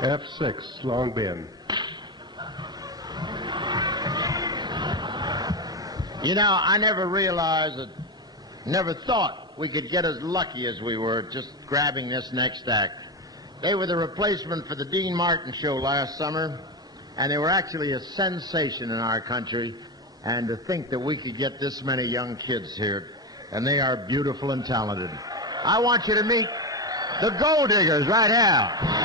F6, Long Binh. You know, I never realized never thought we could get as lucky as we were just grabbing this next act. They were the replacement for the Dean Martin show last summer, and they were actually a sensation in our country. And to think that we could get this many young kids here, and they are beautiful and talented. I want you to meet the Gold Diggers right now.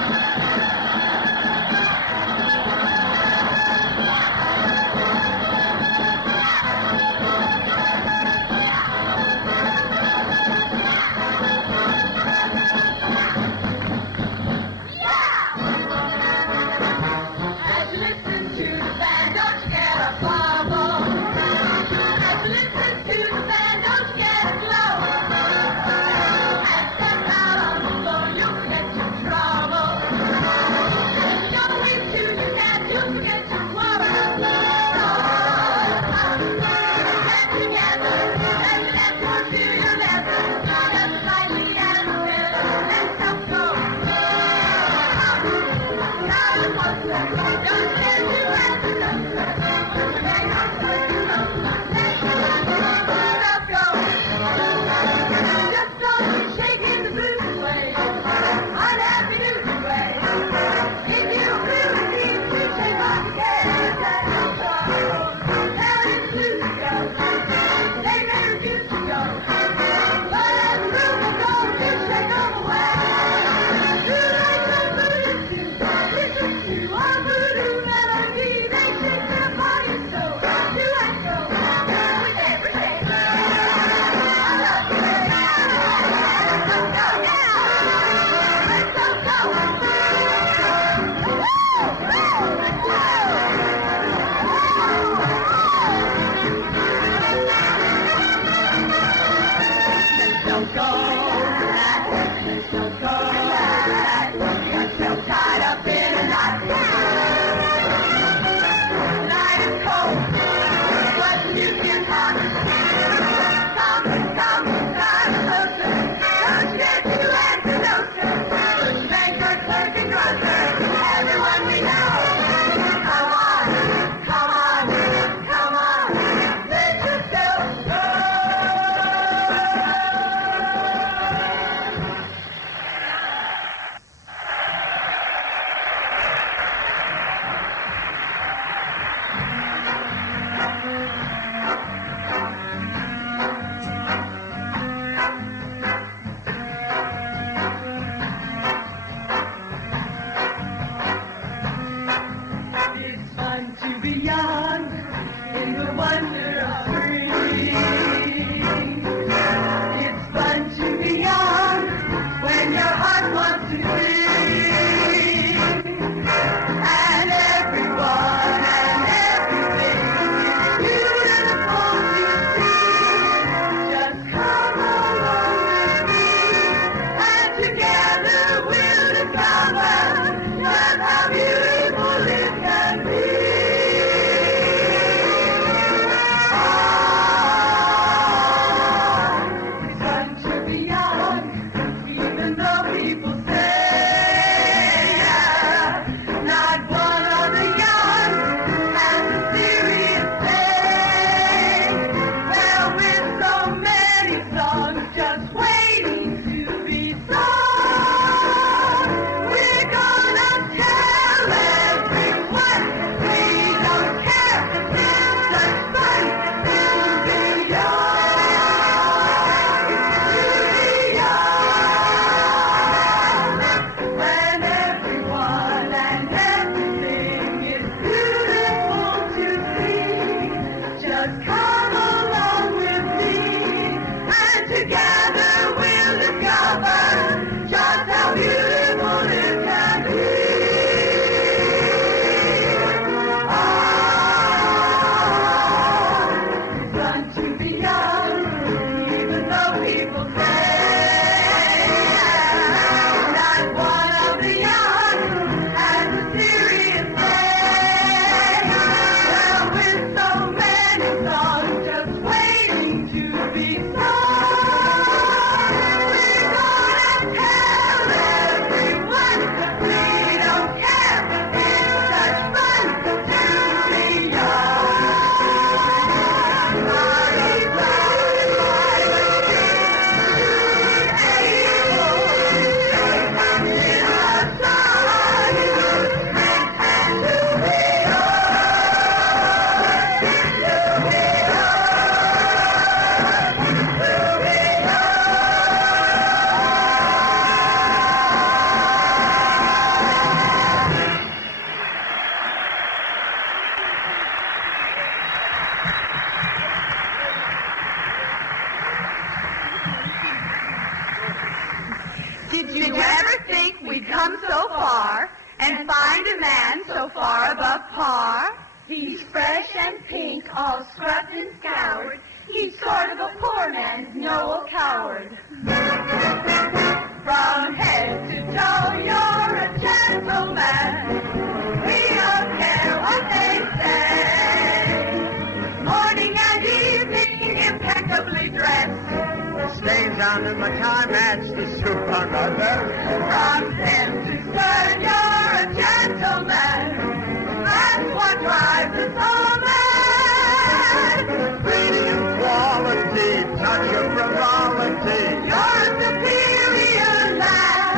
Even though people say come so far and find a man so far above par. He's fresh and pink, all scrubbed and scoured. He's sort of a poor man's Noel Coward. From head to toe, you're a gentleman. We don't care what they say. Morning and evening, impeccably dressed. Stains on my tie match the soup on my vest. From stem to stern, you're a gentleman. That's what drives us all mad. Premium quality, touch of frivolity. You're a superior lad.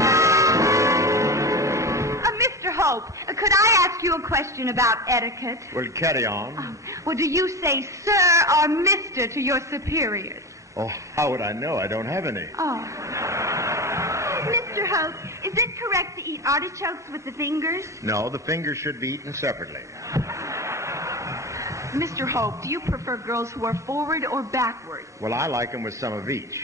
Mr. Hope, could I ask you a question about etiquette? Well, carry on. Well, do you say sir or mister to your superiors? Oh, how would I know? I don't have any. Oh. Mr. Hope, is it correct to eat artichokes with the fingers? No, the fingers should be eaten separately. Mr. Hope, do you prefer girls who are forward or backward? Well, I like them with some of each.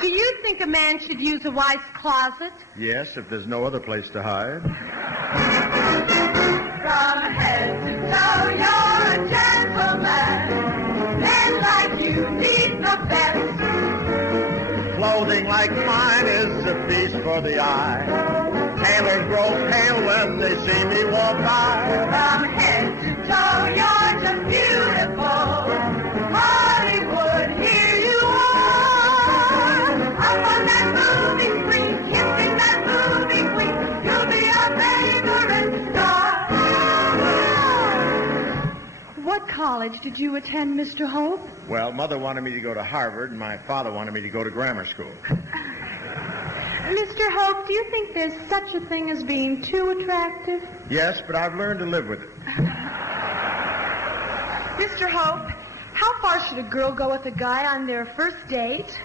Do you think a man should use a wife's closet? Yes, if there's no other place to hide. From head to toe, you're a gentleman. Men like you need the best. Clothing like mine is a feast for the eye. Tailors grow pale when they see me walk by. From head to toe, you're just beautiful. Hollywood, here you are. Up on that moving screen, kissing that moving queen. You'll be our favorite star. What college did you attend, Mr. Hope? Well, Mother wanted me to go to Harvard, and my father wanted me to go to grammar school. Mr. Hope, do you think there's such a thing as being too attractive? Yes, but I've learned to live with it. Mr. Hope, how far should a girl go with a guy on their first date?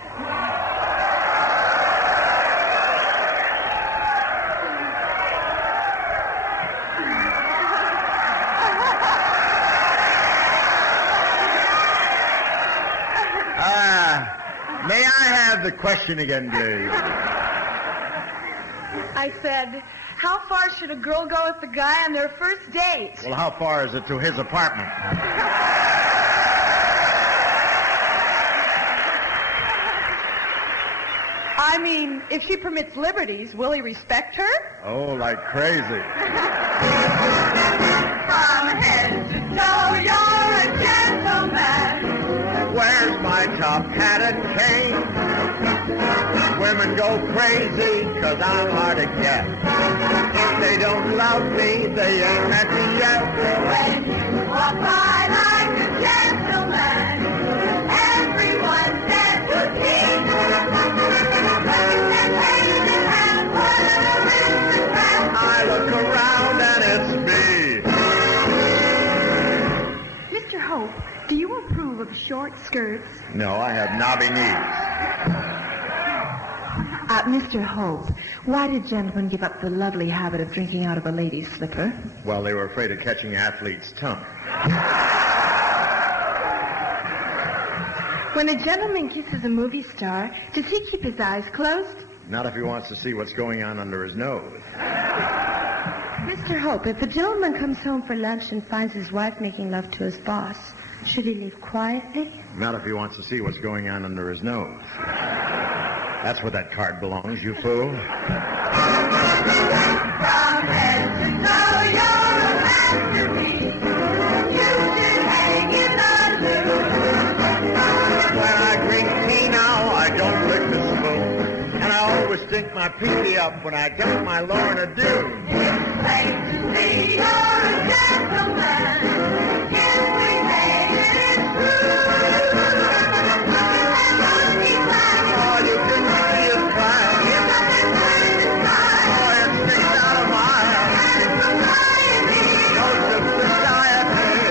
May I have the question again, please? I said, how far should a girl go with the guy on their first date? Well, how far is it to his apartment? I mean, if she permits liberties, will he respect her? Oh, like crazy. From head to toe, you're a gentleman. Where's my top hat and cane? Women go crazy 'cause I'm hard to get. If they don't love me, they ain't met me yet. When you walk by like a gentleman, everyone says who's he? I look around and it's me. Mr. Hope, do you approve of short skirts? No, I have knobby knees. Mr. Hope, why did gentlemen give up the lovely habit of drinking out of a lady's slipper? Well, they were afraid of catching athlete's tongue. When a gentleman kisses a movie star, does he keep his eyes closed? Not if he wants to see what's going on under his nose. Mr. Hope, if a gentleman comes home for lunch and finds his wife making love to his boss, should he leave quietly? Not if he wants to see what's going on under his nose. That's where that card belongs, you fool. From head to toe, you're a masterpiece. You should hang in the loop. When I drink tea now, I don't lick the spoon. And I always stink my pee up when I get my Lorna Doone. It's plain to see you're a gentleman. If we made it, it's true. Oh, you can see it climb. Oh, it sticks out of my eye. Ghost of society.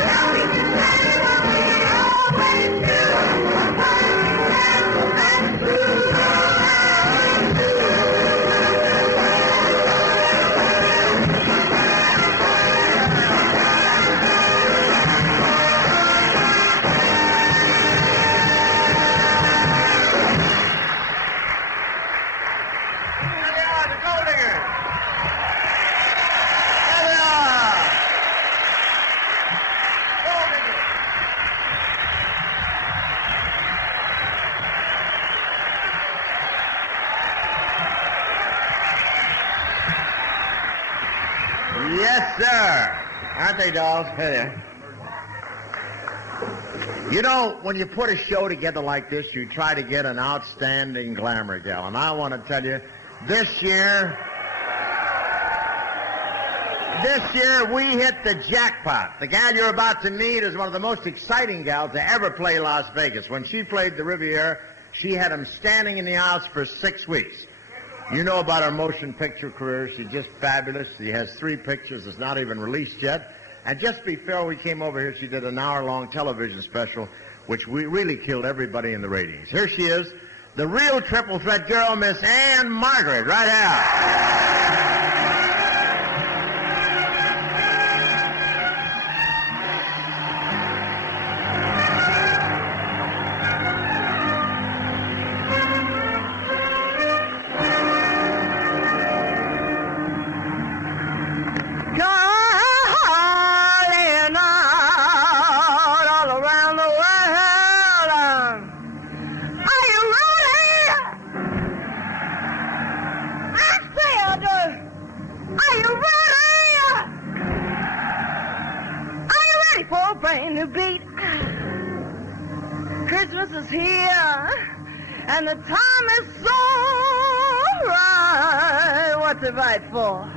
Yes, sir. Aren't they, dolls? Hey there. You know, when you put a show together like this, you try to get an outstanding glamour gal. And I want to tell you, this year we hit the jackpot. The gal you're about to meet is one of the most exciting gals to ever play Las Vegas. When she played the Riviera, she had them standing in the aisles for 6 weeks. You know about her motion picture career. She's just fabulous. She has 3 pictures that's not even released yet. And just before we came over here, she did an hour-long television special, which really killed everybody in the ratings. Here she is, the real triple threat girl, Miss Ann Margaret, right out. Christmas is here, and the time is so right. What's it right for?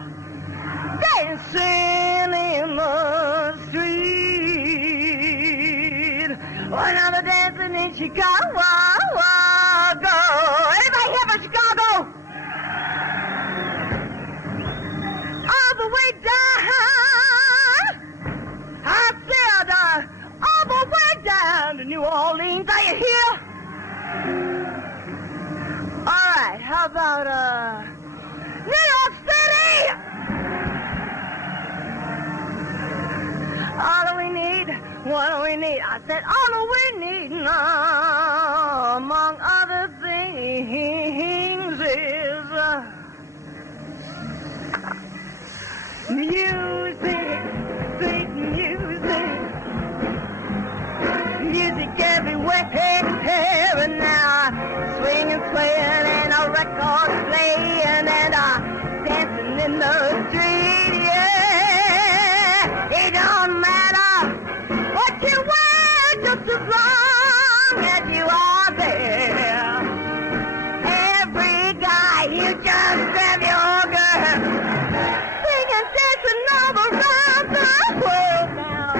Dancing in the street. Oh, another dancing in Chicago. Anybody here from Chicago? All the way down. I said, all the way down to New Orleans. Are you here? All right. How about New York City? All we need, what do we need? I said all we need now, among other things, is music, sweet music. Music everywhere, and now swing and swaying and a record playing and dancing in the street, yeah. It don't matter what you wear, just as long as you are there. Every guy, you just grab your girl, sing and dancing all around the world now.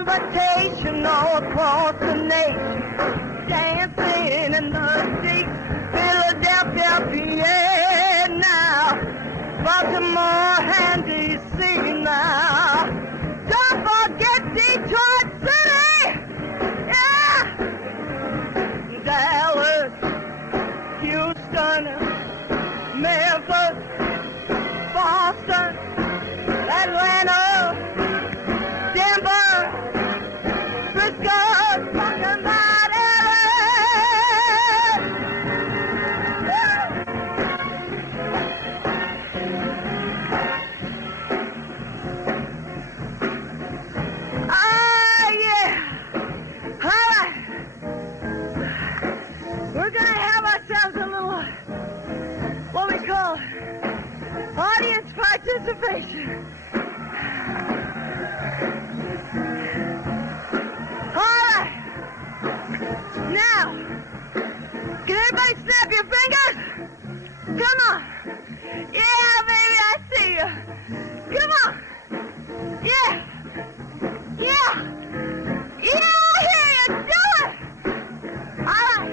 Invitation all across the nation, dancing in the streets, Philadelphia, PA now, Baltimore and D.C. now. Don't forget Detroit City, yeah, Dallas, Houston, Memphis, Boston, Atlanta, Denver, Frisco, talking about LA. Yeah. All right. We're going to have ourselves a little, what we call, audience participation. Now, can everybody snap your fingers? Come on. Yeah, baby, I see you. Come on. Yeah. Yeah. Yeah, I hear you. Do it. All right.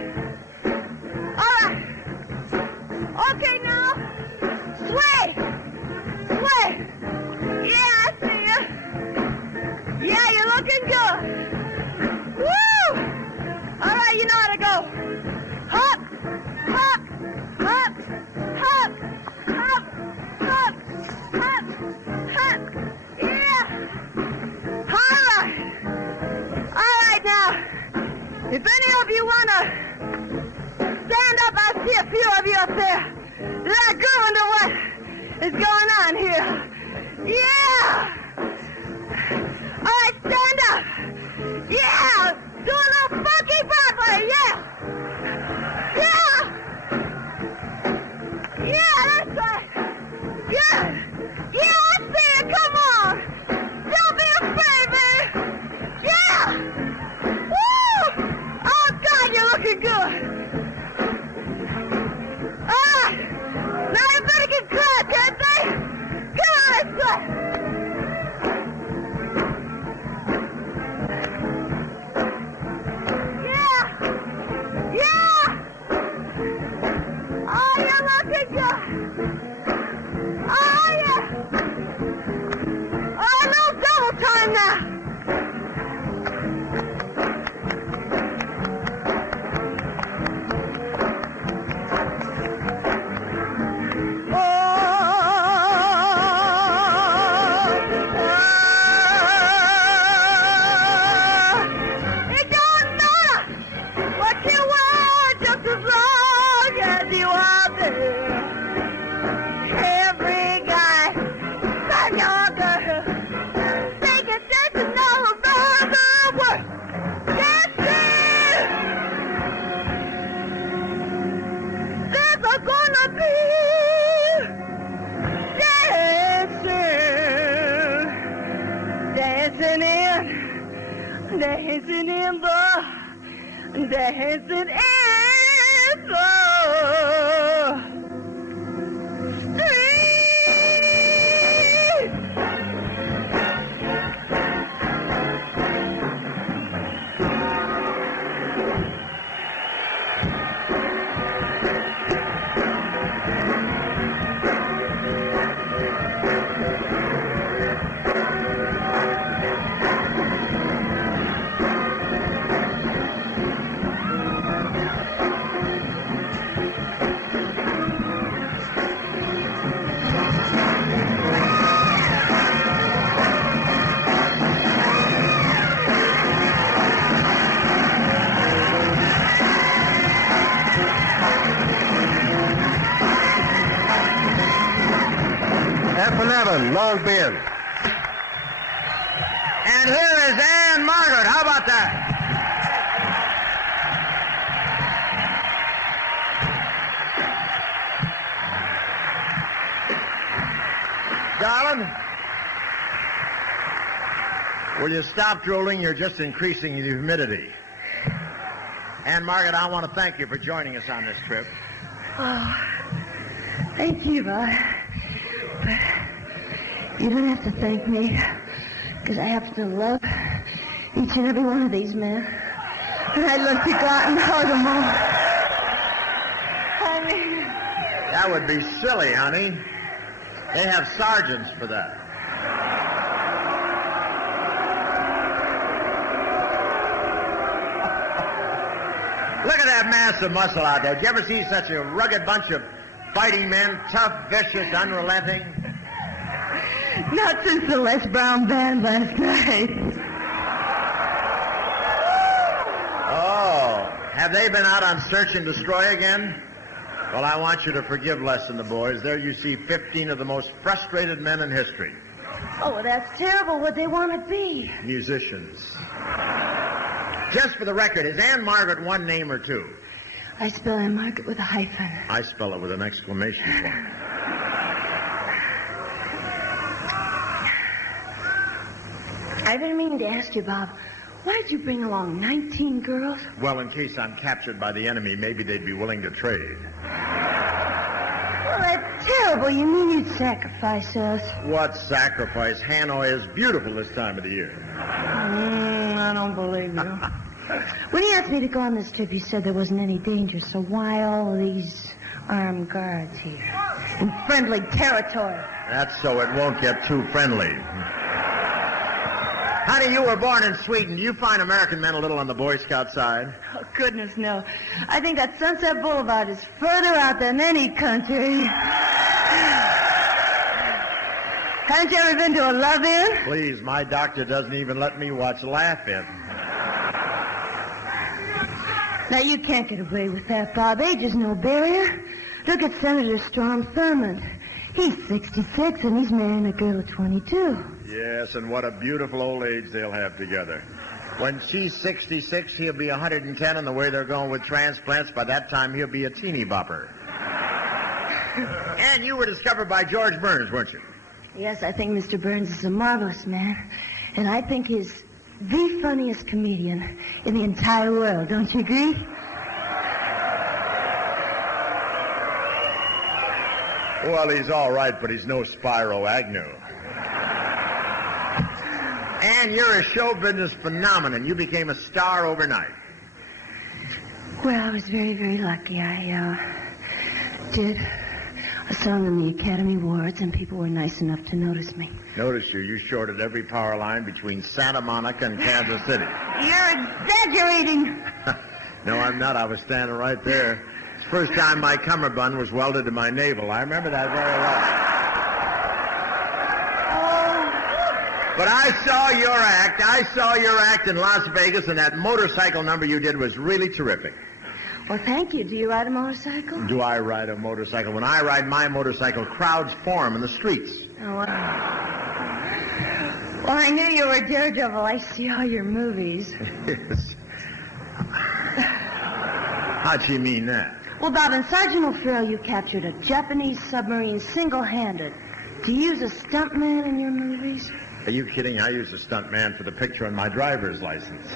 All right. Okay, now. Sway. Sway. Yeah, I see you. Yeah, you're looking good. Woo! All right, you know how to go. Hop, hop, hop, hop, hop, hop, hop, hop. Yeah. All right. All right, now, if any of you want to stand up, I see a few of you up there. Let go into what is going on here. Yeah. All right, stand up. F11, Long Bend. And here is Ann Margaret. How about that? Darling, will you stop drooling? You're just increasing the humidity. Ann Margaret, I want to thank you for joining us on this trip. Oh, thank you, Bud. But you don't have to thank me, because I happen to love each and every one of these men. And I'd love to go out and hug them all. I mean... That would be silly, honey. They have sergeants for that. Look at that mass of muscle out there. Did you ever see such a rugged bunch of fighting men, tough, vicious, unrelenting? Not since the Les Brown band last night. Oh, have they been out on search and destroy again? Well, I want you to forgive Les and the boys. There you see 15 of the most frustrated men in history. Oh, well, that's terrible. What they want to be. Musicians. Just for the record, is Ann Margaret one name or two? I spell Ann Margaret with a hyphen. I spell it with an exclamation point. I've been meaning to ask you, Bob, why did you bring along 19 girls? Well, in case I'm captured by the enemy, maybe they'd be willing to trade. Well, that's terrible. You mean you'd sacrifice us? What sacrifice? Hanoi is beautiful this time of the year. I don't believe you. When you asked me to go on this trip, you said there wasn't any danger, so why all these armed guards here? In friendly territory. That's so it won't get too friendly. Honey, you were born in Sweden. Do you find American men a little on the Boy Scout side? Oh, goodness, no. I think that Sunset Boulevard is further out than any country. Haven't you ever been to a love-in? Please, my doctor doesn't even let me watch Laugh-In. Now, you can't get away with that, Bob. Age is no barrier. Look at Senator Strom Thurmond. He's 66, and he's marrying a girl of 22. Yes, and what a beautiful old age they'll have together. When she's 66, he'll be 110, and the way they're going with transplants, by that time he'll be a teeny bopper. And you were discovered by George Burns, weren't you? Yes, I think Mr. Burns is a marvelous man, and I think he's the funniest comedian in the entire world. Don't you agree? Well, he's all right, but he's no Spyro Agnew. And you're a show business phenomenon. You became a star overnight. Well, I was very, very lucky. I did a song in the Academy Awards, and people were nice enough to notice me. Notice you. You shorted every power line between Santa Monica and Kansas City. You're exaggerating. No, I'm not. I was standing right there. It's the first time my cummerbund was welded to my navel. I remember that very well. But I saw your act. I saw your act in Las Vegas, and that motorcycle number you did was really terrific. Well, thank you. Do you ride a motorcycle? Do I ride a motorcycle? When I ride my motorcycle, crowds form in the streets. Oh, well, I knew you were a daredevil. I see all your movies. Yes. How'd she mean that? Well, Bob, in Sergeant O'Farrell, you captured a Japanese submarine single-handed. Do you use a stuntman in your movies? Are you kidding? I used a stuntman for the picture on my driver's license.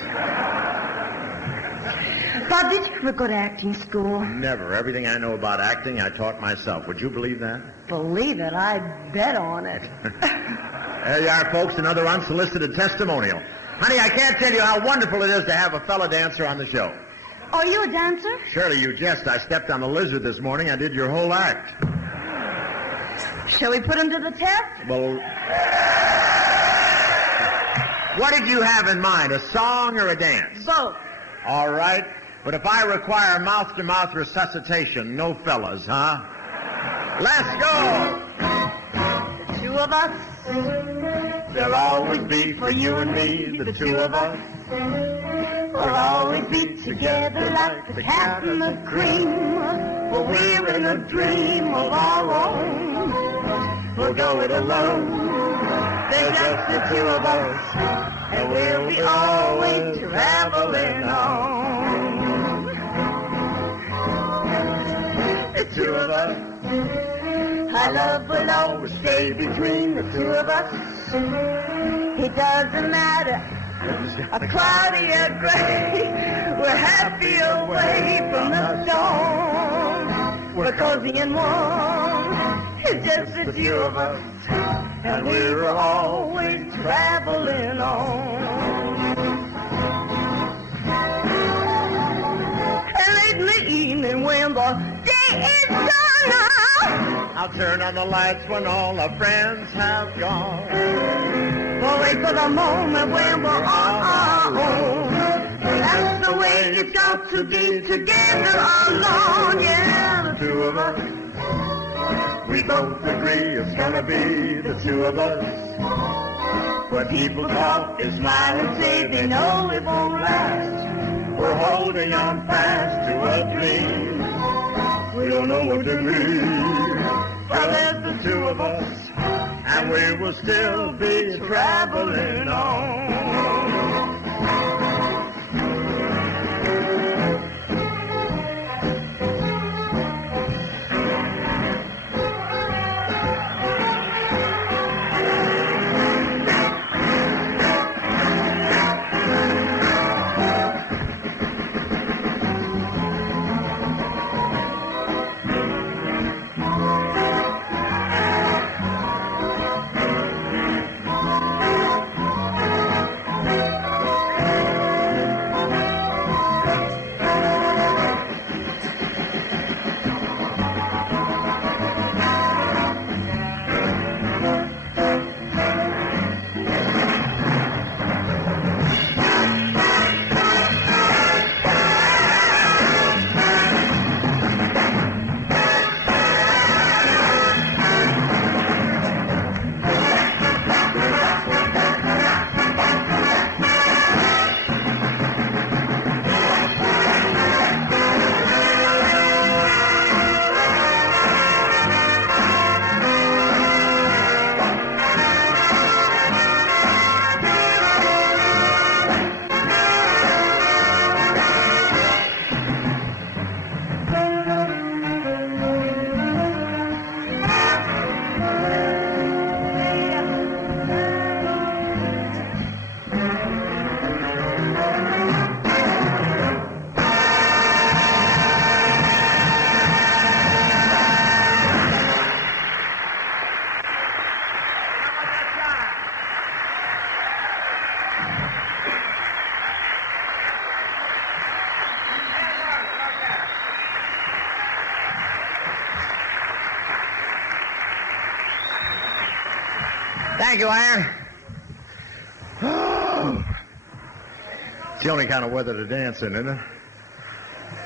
Bob, did you ever go to acting school? Never. Everything I know about acting, I taught myself. Would you believe that? Believe it. I bet on it. There you are, folks, another unsolicited testimonial. Honey, I can't tell you how wonderful it is to have a fellow dancer on the show. Oh, are you a dancer? Surely you jest. I stepped on a lizard this morning. I did your whole act. Shall we put him to the test? Well, what did you have in mind, a song or a dance? Both. All right. But if I require mouth-to-mouth resuscitation, no fellas, huh? Let's go! The two of us. There'll always be for you and me, the two of us. We'll always be together like the cat and the cream. For we're in a dream of our own. We'll go it alone. There's just the two of us, and we'll be always traveling on. The two of us. Our love will always stay between the two of us. It doesn't matter, a cloudy or gray. We're happy away from the storm. We're cozy and warm. It's just the two of us, and we're always traveling on. And late in the evening when the day is done, I'll turn on the lights when all our friends have gone. we'll wait for the moment when we're on our own. That's the way it's got to be, together alone. Yeah, the two of us. We both agree it's gonna be the two of us. When people talk, they smile and say they know it won't last. We're holding on fast to a dream. We don't know what to mean. Well, there's the two of us, and we will still be traveling on. Thank you, Iron. Oh. It's the only kind of weather to dance in, isn't it?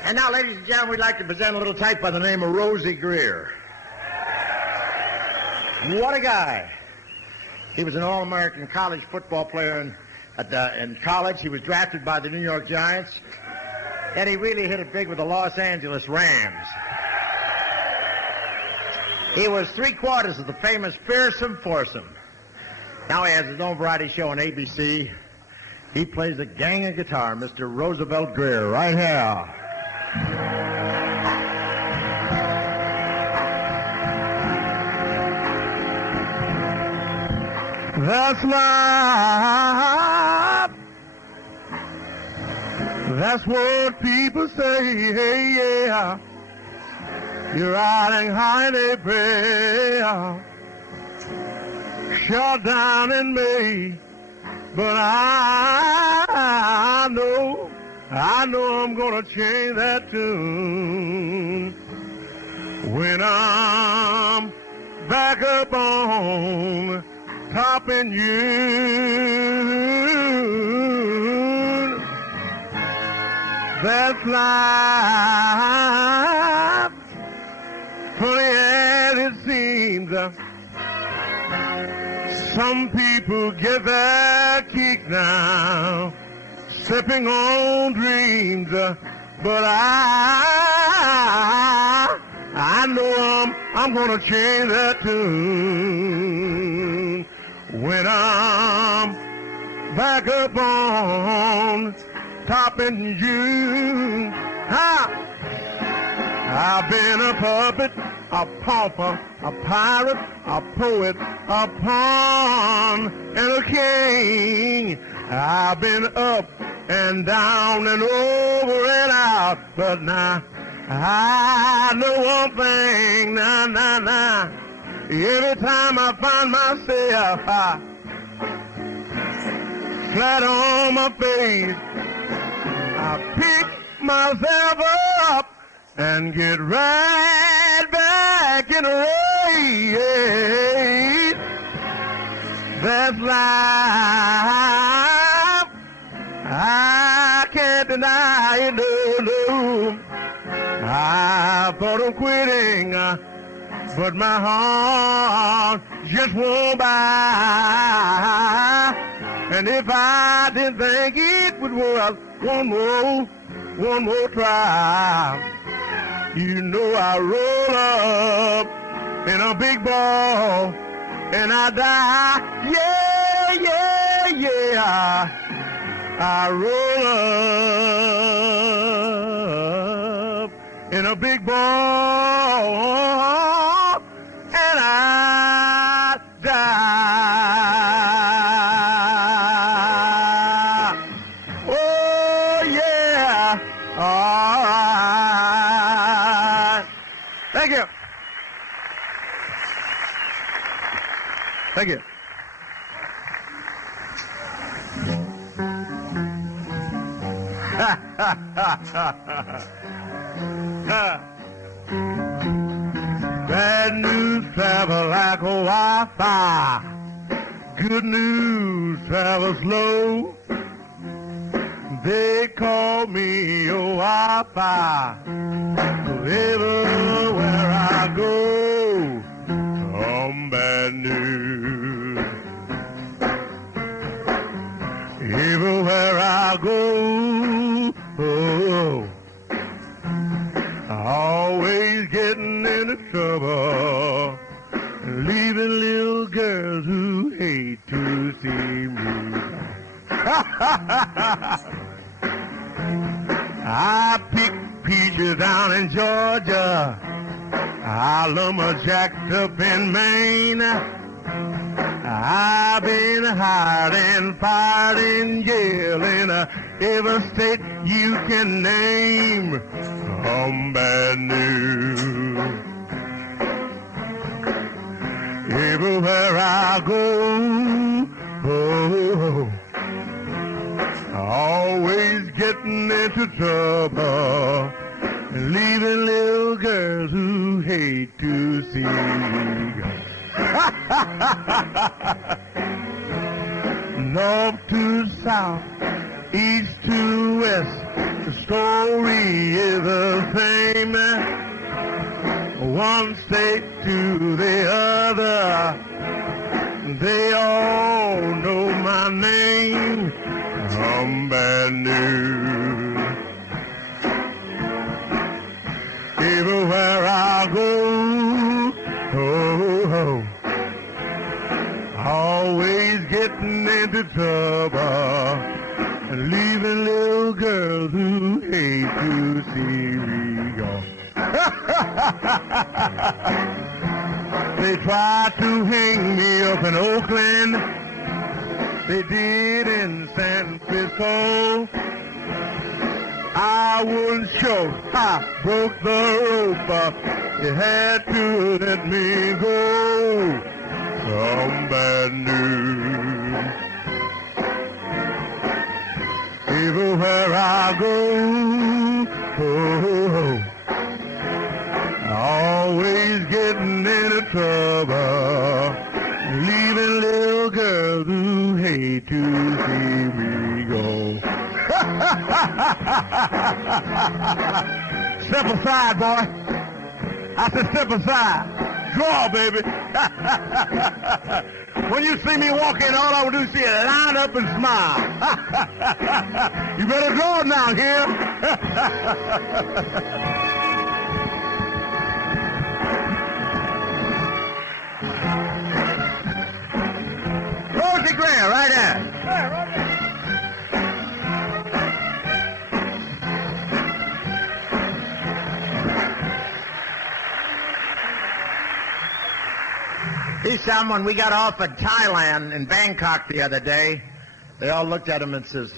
And now, ladies and gentlemen, we'd like to present a little type by the name of Rosie Greer. What a guy. He was an All-American college football player in college. He was drafted by the New York Giants. And he really hit it big with the Los Angeles Rams. He was 3/4 of the famous Fearsome Foursome. Now he has his own variety show on ABC. He plays a gang of guitar, Mr. Roosevelt Greer, right here. That's life. That's what people say, hey, yeah. You're riding high in April, shut down in May. But I know I'm gonna change that tune when I'm back up on top in June. That's life, funny as it seems. Some people get their kick now, stepping on dreams, but I know I'm gonna change that tune when I'm back up on top in June. I've been a puppet, a pauper, a pirate, a poet, a pawn, and a king. I've been up and down and over and out, but now I know one thing, nah. Every time I find myself flat on my face, I pick myself up and get right back in the race. That's life. I can't deny it, no. I thought of quitting, but my heart just won't buy. And if I didn't think it would work, one more try. You know I roll up in a big ball and I die. Yeah. I roll up in a big ball and I die. Oh yeah. All right. Thank you. Thank you. Bad news travel like a Wi-Fi. Good news travel slow. They call me a Wi-Fi. Everywhere I go, I'm bad news. Everywhere I go, always getting into trouble, leaving little girls who hate to see me. I pick peaches down in Georgia, I lumberjacked up in Maine. I've been hired and fired in jail in every state you can name. I'm bad news. Everywhere I go, always getting into trouble, leaving little girls who hate to see. north to south, east to west. The story is the same. One state to the other. They all know my name. I'm bad news. Everywhere I go, oh, always getting into trouble and leaving little girls who hate to see me go. They tried to hang me up in Oakland. They did in San Francisco. I wasn't sure I broke the rope. You had to let me go. Some bad news. Everywhere I go, oh, always getting into trouble, leaving little girls who hate to see me go. Step aside, boy. I said step aside. Draw, baby. When you see me walking, all I would do is see it line up and smile. You better draw now, here. Rosie Gray, right there. Yeah, right there. He's someone we got off at Thailand in Bangkok the other day. They all looked at him and says,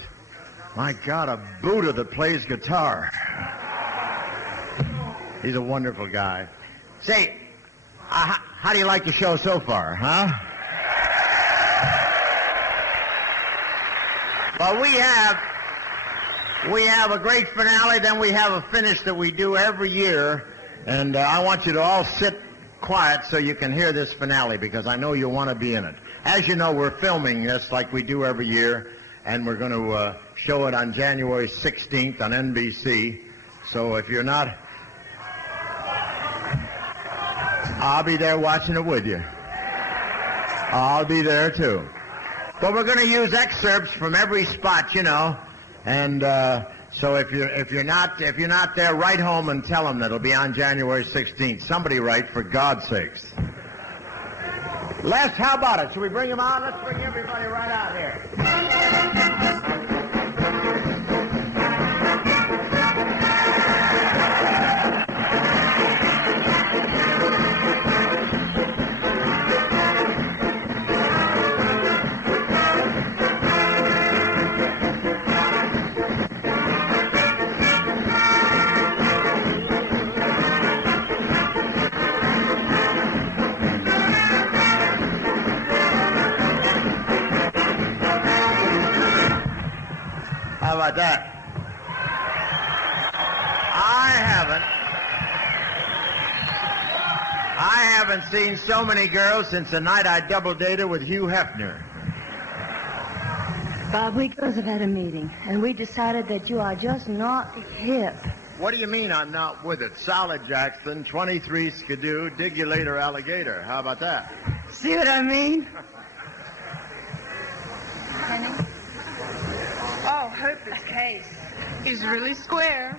"My God, a Buddha that plays guitar." He's a wonderful guy. Say, how do you like the show so far, huh? Well, we have a great finale, then we have a finish that we do every year, and I want you to all sit quiet so you can hear this finale, because I know you'll want to be in it. As you know, we're filming this like we do every year, and we're going to show it on January 16th on NBC. So if you're not, I'll be there watching it with you. I'll be there too. But we're going to use excerpts from every spot, you know, and so if you're not there, write home and tell them that it'll be on January 16th. Somebody write, for God's sakes. Les, how about it? Should we bring him on? Let's bring everybody right out here. How about that? I haven't seen so many girls since the night I double dated with Hugh Hefner. Bob, we girls have had a meeting, and we decided that you are just not hip. What do you mean I'm not with it? Solid Jackson, 23 Skidoo, dig you later alligator. How about that? See what I mean? Penny? Oh, hopeless case. He's really square.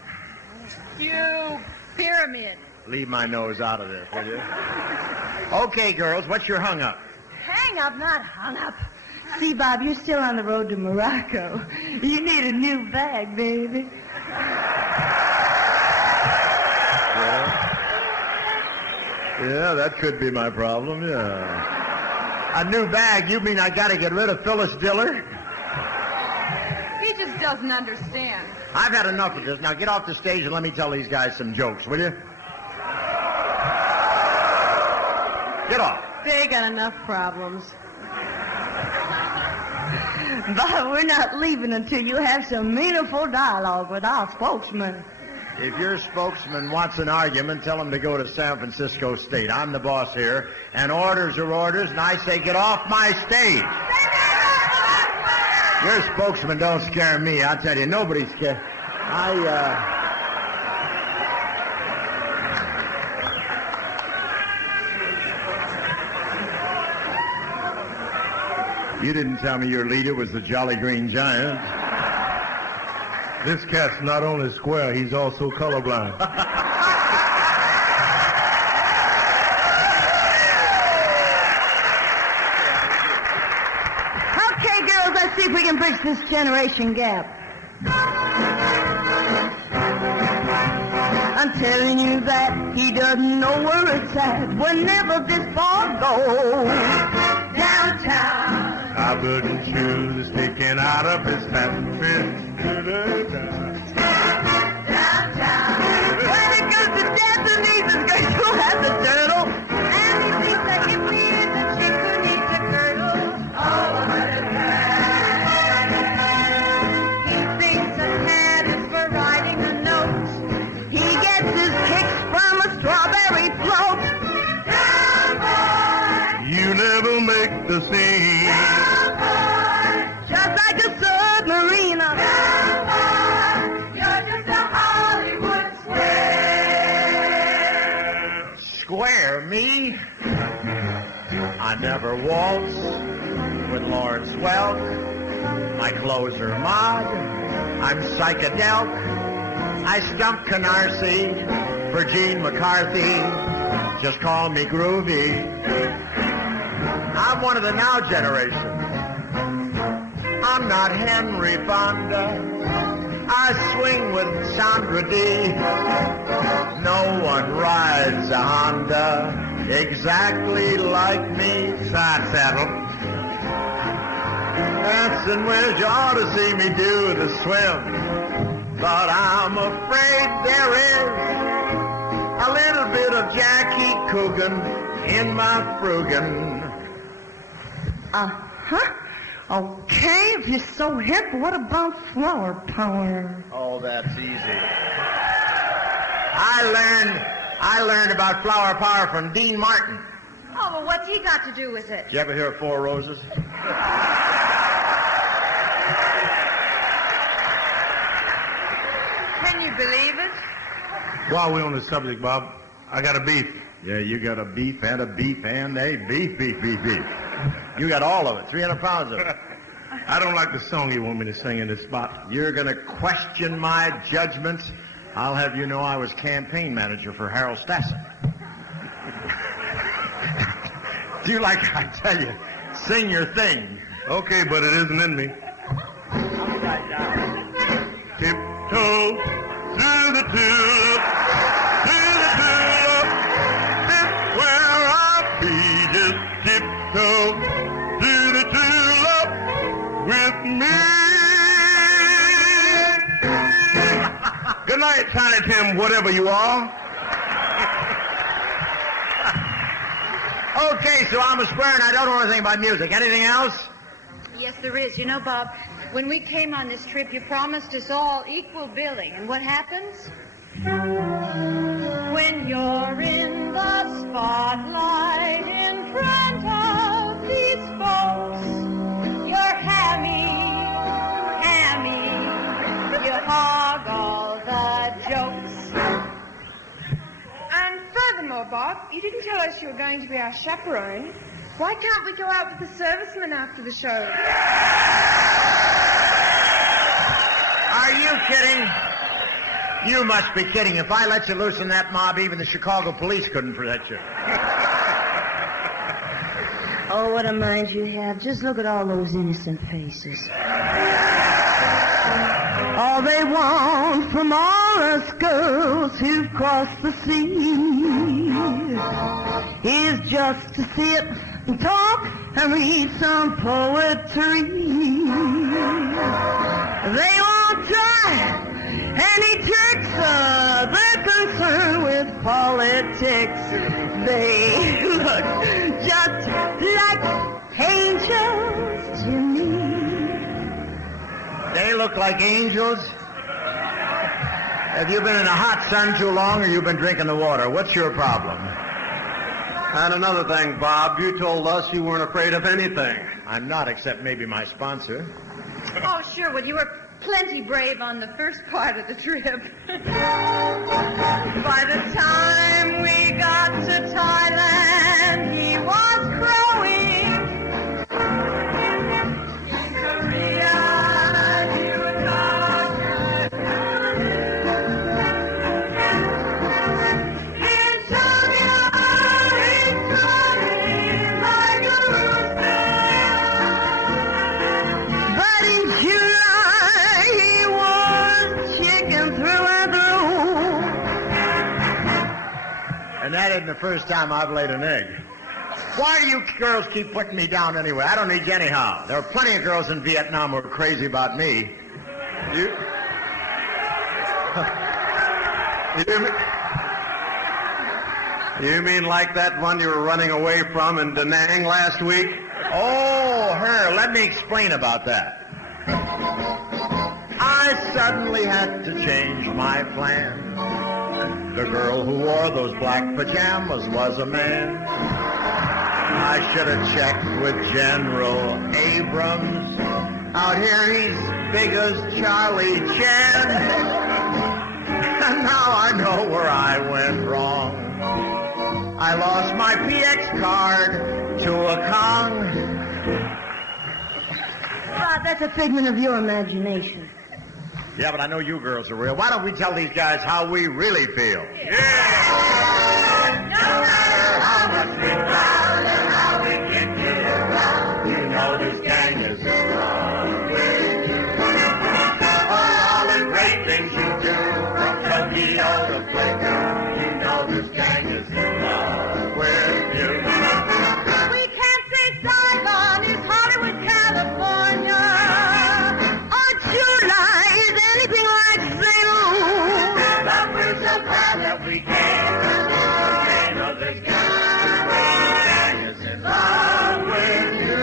You pyramid. Leave my nose out of this, will you? Okay, girls, what's your hung-up? Hang up, not hung up. See, Bob, you're still on the road to Morocco. You need a new bag, baby. Yeah, that could be my problem, yeah. A new bag? You mean I got to get rid of Phyllis Diller? He just doesn't understand. I've had enough of this. Now get off the stage and let me tell these guys some jokes, will you? Get off. They got enough problems. Bob, we're not leaving until you have some meaningful dialogue with our spokesman. If your spokesman wants an argument, tell him to go to San Francisco State. I'm the boss here, and orders are orders, and I say get off my stage. Your spokesman don't scare me. I'll tell you, nobody's scared. You didn't tell me your leader was the Jolly Green Giant. This cat's not only square, he's also colorblind. Okay, girls, let's see if we can bridge this generation gap. I'm telling you that he doesn't know where it's at whenever this ball goes downtown. I wouldn't choose sticking out of his hat. Downtown. When it goes to dancing, he's as great to have the turtle. And he thinks that if we is a chick who needs a girdle, oh, what a drag. He thinks a hat is for riding a note. He gets his kicks from a strawberry float. Down, boy. You never make the scene. Just like a submarine. You're just a Hollywood square. Square, me? I never waltz with Lawrence Welk. My clothes are mod. I'm psychedelic. I stumped Canarsie for Gene McCarthy. Just call me groovy. I'm one of the now generation. I'm not Henry Fonda. I swing with Sandra Dee. No one rides a Honda exactly like me. Side saddle. Dancing with you ought to see me do the swim. But I'm afraid there is a little bit of Jackie Coogan in my Frugan. Uh-huh. Okay, if you're so hip, what about flower power? Oh, that's easy. I learned about flower power from Dean Martin. Oh, well, what's he got to do with it? Did you ever hear of Four Roses? Can you believe it? While we're on the subject, Bob, I got a beef. Yeah, you got a beef and a beef and a beef. You got all of it, 300 pounds of it. I don't like the song you want me to sing in this spot. You're going to question my judgments. I'll have you know I was campaign manager for Harold Stassen. Do you like I tell you? Sing your thing. Okay, but it isn't in me. Tiptoe through the tulip, it's where I'll be. Just tiptoe through the tulip with me. Good night, Tiny Tim, whatever you are. Okay, so I'm a square and I don't know anything about music. Anything else? Yes, there is. You know, Bob, when we came on this trip, you promised us all equal billing. And what happens? When you're in the spotlight in front of these folks, you're hammy, you hog all the jokes. And furthermore, Bob, you didn't tell us you were going to be our chaperone. Why can't we go out with the servicemen after the show? Are you kidding? You must be kidding. If I let you loose in that mob, even the Chicago police couldn't protect you. Oh, what a mind you have. Just look at all those innocent faces. All they want from all us girls who've crossed the sea is just to sit and talk and read some poetry. They won't try any tricks, they're concerned with politics. They look just like angels to me. They look like angels? Have you been in the hot sun too long or you've been drinking the water? What's your problem? And another thing, Bob, you told us you weren't afraid of anything. I'm not, except maybe my sponsor. Oh, sure. Well, you were plenty brave on the first part of the trip. By the time we got to Thailand, he was crowing. In Korea, he was talking. In China, he's crowing like a rooster. But in July, he was chicken through and through. And that isn't the first time I've laid an egg. Why do you girls keep putting me down anyway? I don't need you anyhow. There are plenty of girls in Vietnam who are crazy about me. You mean like that one you were running away from in Da Nang last week? Oh, her. Let me explain about that. I suddenly had to change my plan. The girl who wore those black pajamas was a man. I should have checked with General Abrams. Out here he's big as Charlie Chan. And now I know where I went wrong. I lost my PX card to a Kong. Rod, that's a figment of your imagination. Yeah, but I know you girls are real. Why don't we tell these guys how we really feel? No matter how much we proud and how we kick it around, You know this gang is in love with you. For all the great things you do, from Tokyo to Playground, you know this gang is in love with you. we can't say Saigon is Hollywood, California. Or July is anything like St. Louis. But we're so proud that we can. You know this gang is in love with you.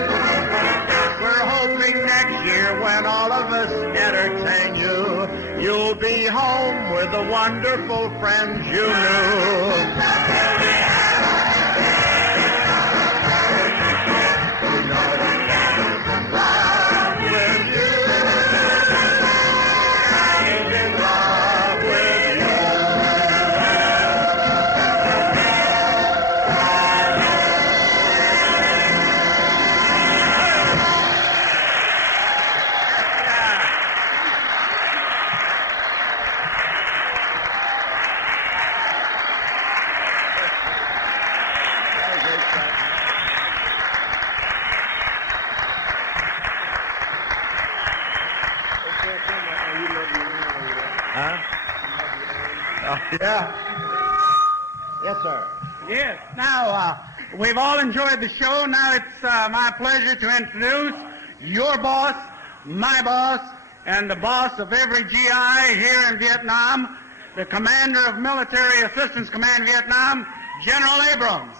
We're hoping next year when all of us entertain you, you'll be home with the wonderful friends you knew. You know the gang is in love with you. Gang is in love with you. Huh? Oh, yeah. Yes, sir. Yes. Now, we've all enjoyed the show. Now it's my pleasure to introduce your boss, my boss, and the boss of every GI here in Vietnam, the Commander of Military Assistance Command Vietnam, General Abrams.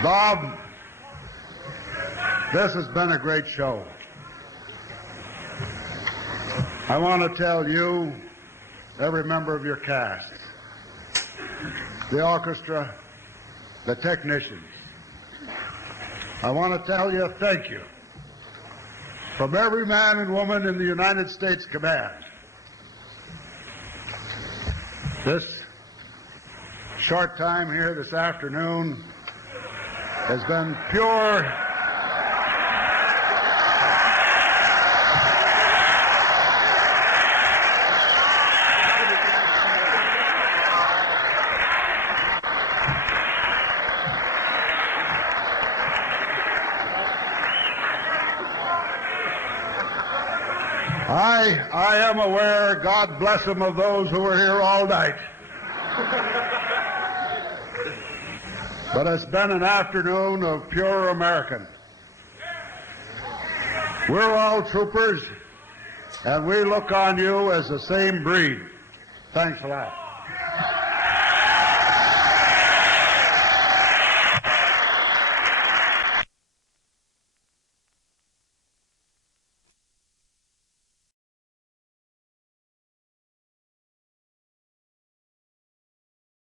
Bob, this has been a great show. I want to tell you, every member of your cast, the orchestra, the technicians, I want to tell you thank you from every man and woman in the United States Command. This short time here this afternoon has been pure I am aware, God bless them, of those who were here all night. But it's been an afternoon of pure American. We're all troopers, and we look on you as the same breed. Thanks a lot.